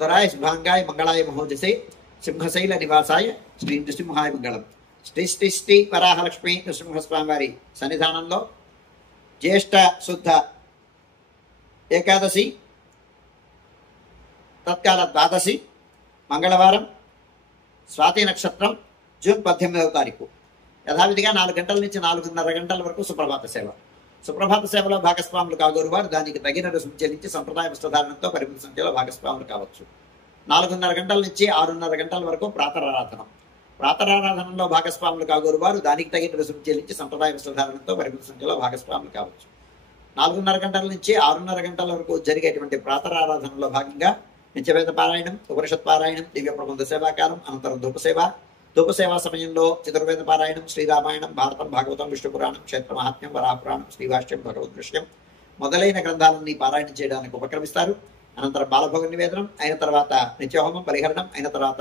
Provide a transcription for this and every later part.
సుందరాయ శుభాంగాయ మంగళాయ మహోజసే సింహశైల నివాసాయ శ్రీ నృసింహాయ మంగళం. శ్రీ శ్రీ శ్రీ వరాహలక్ష్మి నృసింహస్వామి వారి సన్నిధానంలో జ్యేష్ఠ శుద్ధ ఏకాదశి తత్కాల ద్వాదశి మంగళవారం స్వాతి నక్షత్రం జూన్ 18వ తారీఖు యథావిధిగా 4 గంటల నుంచి 4:30 గంటల వరకు సుప్రభాత సేవ. సుప్రభాత సేవలో భాగస్వాములు కాగోరు వారు దానికి తగిన రుసుము చెల్లించి సంప్రదాయ వస్త్రధారణంతో పరిమిత సంఖ్యలో భాగస్వాములు కావచ్చు. 4:30 గంటల నుంచి 6:30 గంటల వరకు ప్రాతరారాధనం. ప్రాతరారాధనంలో భాగస్వాములు కాగోరు వారు దానికి తగిన రుసుము చెల్లించి సంప్రదాయ వస్త్రధారణంతో పరిమిత సంఖ్యలో భాగస్వాములు కావచ్చు. 4:30 గంటల నుంచి 6:30 గంటల వరకు జరిగేటువంటి ప్రాతరారాధనలో భాగంగా నిత్యవేద పారాయణం, ఉపనిషత్ పారాయణం, దివ్య ప్రబంధ సేవాకాలం, అనంతరం ధూపసేవా సమయంలో చతుర్వేద పారాయణం, శ్రీరామాయణం, భారతం, భాగవతం, విష్ణు పురాణం, క్షేత్ర మహాత్మ్యం, వరాపురాణం, శ్రీవాష్ట్యం, భగవద్ దృశ్యం మొదలైన గ్రంథాలన్నీ పారాయణం చేయడానికి ఉపక్రమిస్తారు. అనంతరం బాలభోగ నివేదనం అయిన తర్వాత నిత్యహోమం పరిహరణం అయిన తర్వాత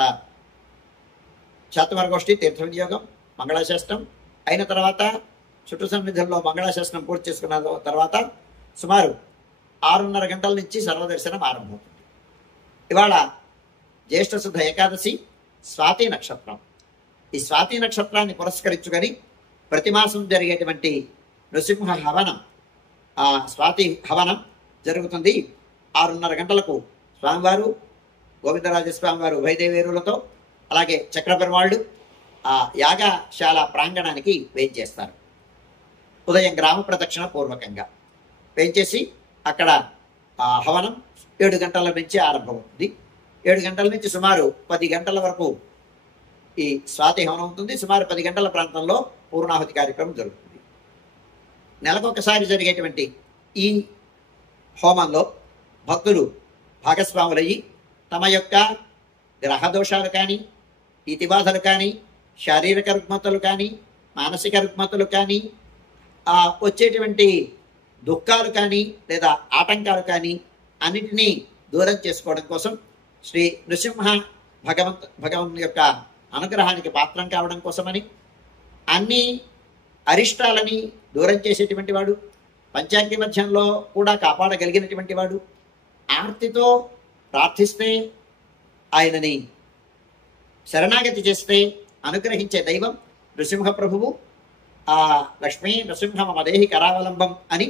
శాతవరగోష్ఠి తీర్థ వినియోగం మంగళాశాస్త్రం అయిన తర్వాత చుట్టూ సన్నిధుల్లో మంగళాశాస్త్రం పూర్తి చేసుకున్న తర్వాత సుమారు 6:30 గంటల నుంచి సర్వదర్శనం ఆరంభమవుతుంది. ఇవాళ జ్యేష్ఠ శుద్ధ ఏకాదశి స్వాతి నక్షత్రం. ఈ స్వాతి నక్షత్రాన్ని పురస్కరించుకొని ప్రతి మాసం జరిగేటువంటి నృసింహ హవనం, ఆ స్వాతి హవనం జరుగుతుంది. 6:30 గంటలకు స్వామివారు గోవిందరాజస్వామి వారు ఉభయదేవేరులతో అలాగే చక్రపెరుమాళ్ళు ఆ యాగశాల ప్రాంగణానికి వేయించేస్తారు. ఉదయం గ్రామ ప్రదక్షిణ పూర్వకంగా వేయించేసి అక్కడ హవనం 7 గంటల నుంచి ఆరంభమవుతుంది. 7 గంటల నుంచి సుమారు 10 గంటల వరకు ఈ స్వాతి హవనం ఉంటుంది. సుమారు 10 గంటల ప్రాంతంలో పూర్ణాహుతి కార్యక్రమం జరుగుతుంది. నెలకొకసారి జరిగేటువంటి ఈ హోమంలో భక్తులు భాగస్వాములయ్యి తమ యొక్క గ్రహదోషాలు కానీ, ఇతిబాధలు కానీ, శారీరక రుగ్మతలు కానీ, మానసిక రుగ్మతలు కానీ, వచ్చేటువంటి దుఃఖాలు కానీ లేదా ఆటంకాలు కానీ అన్నిటినీ దూరం చేసుకోవడం కోసం శ్రీ నృసింహ భగవంతుని యొక్క అనుగ్రహానికి పాత్రం కావడం కోసమని, అన్ని అరిష్టాలని దూరం చేసేటువంటి వాడు, పంచాంగ మధ్యంలో కూడా కాపాడగలిగినటువంటి వాడు, ఆర్తితో ప్రార్థిస్తే ఆయనని శరణాగతి చేస్తే అనుగ్రహించే దైవం నృసింహ ప్రభువు. ఆ లక్ష్మీ నృసింహ మదేహి కరావలంబం అని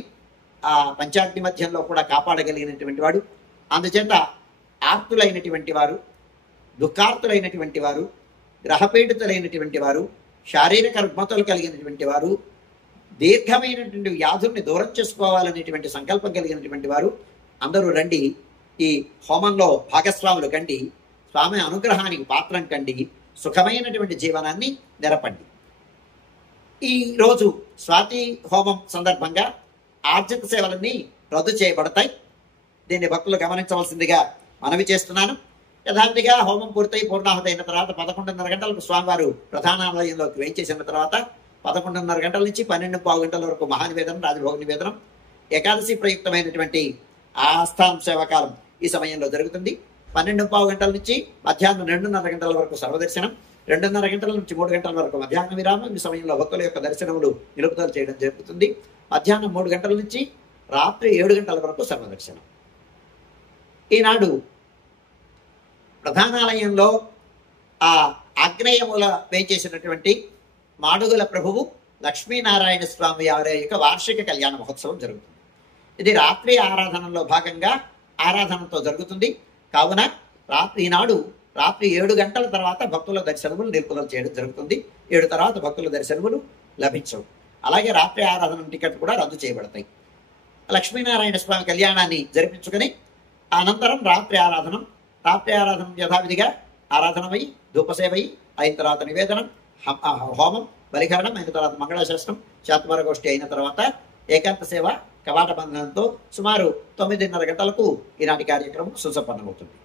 ఆ పంచాగ్ని మధ్యంలో కూడా కాపాడగలిగినటువంటి వాడు. అందుచేత ఆర్తులైనటువంటి వారు, దుఃఖార్తులైనటువంటి వారు, గ్రహపీడితులైనటువంటి వారు, శారీరక రుగ్మతలు కలిగినటువంటి వారు, దీర్ఘమైనటువంటి వ్యాధుల్ని దూరం చేసుకోవాలనేటువంటి సంకల్పం కలిగినటువంటి వారు అందరూ రండి, ఈ హోమంలో భాగస్వాములు కండి, స్వామి అనుగ్రహానికి పాత్రం కండి, సుఖమైనటువంటి జీవనాన్ని నెరపండి. ఈరోజు స్వాతి హోమం సందర్భంగా ఆర్జిత సేవలన్నీ రద్దు చేయబడతాయి. దీన్ని భక్తులు గమనించవలసిందిగా మనవి చేస్తున్నాను. యథావిధిగా హోమం పూర్తయి పూర్ణాహుతి అయిన తర్వాత 11:30 గంటలకు స్వామివారు ప్రధానాలయంలోకి వేయించేసిన తర్వాత 11:30 గంటల నుంచి 12:15 గంటల వరకు మహానివేదనం, రాజభోగ నివేదనం, ఏకాదశి ప్రయుక్తమైనటువంటి ఆస్థానం సేవాకాలం ఈ సమయంలో జరుగుతుంది. 12:15 గంటల నుంచి మధ్యాహ్నం 2:30 గంటల వరకు సర్వదర్శనం, 2:30 గంటల నుంచి 3 గంటల వరకు మధ్యాహ్న విరామం. ఈ సమయంలో భక్తుల యొక్క దర్శనములు నిలుపుదల చేయడం జరుగుతుంది. మధ్యాహ్నం 3 గంటల నుంచి రాత్రి 7 గంటల వరకు సర్వదర్శనం. ఈనాడు ప్రధానాలయంలో ఆ ఆగ్నేయముల వేయించేసినటువంటి మాడుగుల ప్రభువు లక్ష్మీనారాయణ స్వామి వారి యొక్క వార్షిక కళ్యాణ మహోత్సవం జరుగుతుంది. ఇది రాత్రి ఆరాధనలో భాగంగా ఆరాధనతో జరుగుతుంది. కావున ఈనాడు రాత్రి 7 గంటల తర్వాత భక్తుల దర్శనములు నిలుపుదల చేయడం జరుగుతుంది. 7 తర్వాత భక్తుల దర్శనములు లభించవు. అలాగే రాత్రి ఆరాధన టికెట్ కూడా రద్దు చేయబడతాయి. లక్ష్మీనారాయణ స్వామి కళ్యాణాన్ని జరిపించుకొని అనంతరం రాత్రి ఆరాధన యథావిధిగా ఆరాధనమై ధూపసేవై అయిన తర్వాత నివేదనం, హోమం, బలిహరణం అయిన తర్వాత మంగళాశాస్త్రం, శాతవరగోష్ఠి అయిన తర్వాత ఏకాంత సేవ కవాట బంధనంతో సుమారు 9:30 గంటలకు ఈనాటి కార్యక్రమం సుసంపన్నమవుతుంది.